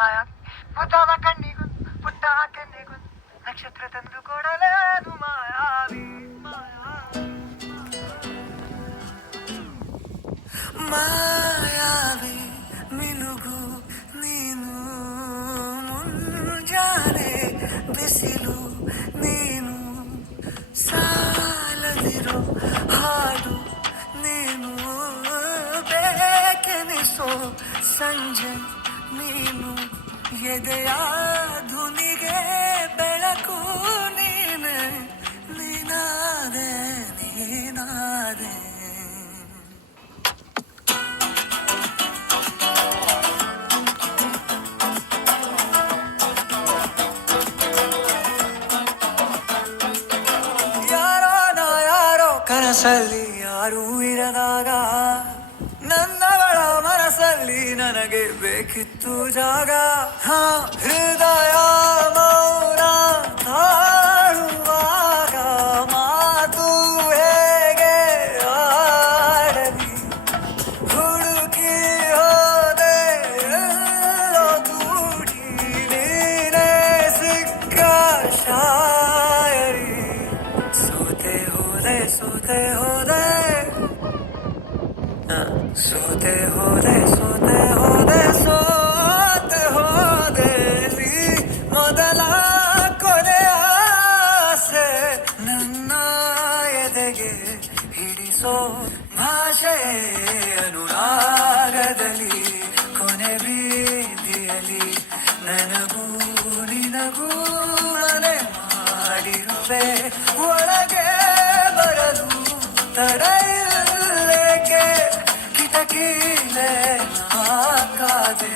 ಹಾಯಾಗಿ ಮುದ್ದಾದ ಕಣ್ಣಿಗೂ ಪುಟ್ಟ ಕೆನ್ನೆಗೂ ನಕ್ಷತ್ರ ತಂದು ಕೊಡಲೇನು ಮಾಯಾವಿ ಮಾಯಾವಿ ಮಿನುಗು ನೀನು ಮುಂಜಾನೆ ಬಿಸಿಲು ನೀನು ಸಾಲದಿರೋ ಹಾಡು ನೀನು ಬೇಕೆನಿಸೋ ಸಂಜೆ ನೀನು ಎದೆಯ ಧುನಿಗೆ ಬೆಳಕು ನೀನೆ ನೀನಾದೆ ನೀನಾದೆ ಕನಸಲ್ಲಿ ಯಾರೂ ಇರದಾಗ ನನ್ನವಳ ಮನಸ್ಸಲ್ಲಿ ನನಗೆ ಬೇಕಿತ್ತು ಜಾಗ ಹೃದಯ ಮೌನ ತಾಳುವಾಗ ಮಾತು ಹೇಗೆ ಆಡಲಿ ಹುಡುಕಿ ಹೋದೆ ಎಲ್ಲೋ ದೂಡಿ ನೀನೇ ಸಿಕ್ಕ ಶಾಯರಿ ಸೋತೆ ಹೋದೆ ಸೋತೆ ಹೋದೆ ಸೋತೆ ಹೋದೆ ಸೋತೆ ಹೋದೆ ಸೋತೆ ಹೋದೆ ಮೊದಲ ಕೊನೆಯ ಆಸೆ ನನ್ನ ಎದೆಗೆ ಹಿಡಿಸೋ ಭಾಷೆ ಅನುರಾಗದಲ್ಲಿ ಕೊನೆ ಬೀದಿಯಲ್ಲಿ ನನಗೂ ನಿನಗೂ ಮನೆ ಮಾಡಿರುವೆ ಒಳಗೆ ಬರಲು ತಡೆಯಲೇಕೆ ಕಿಟಕಿಲೆ ಕಾದೆ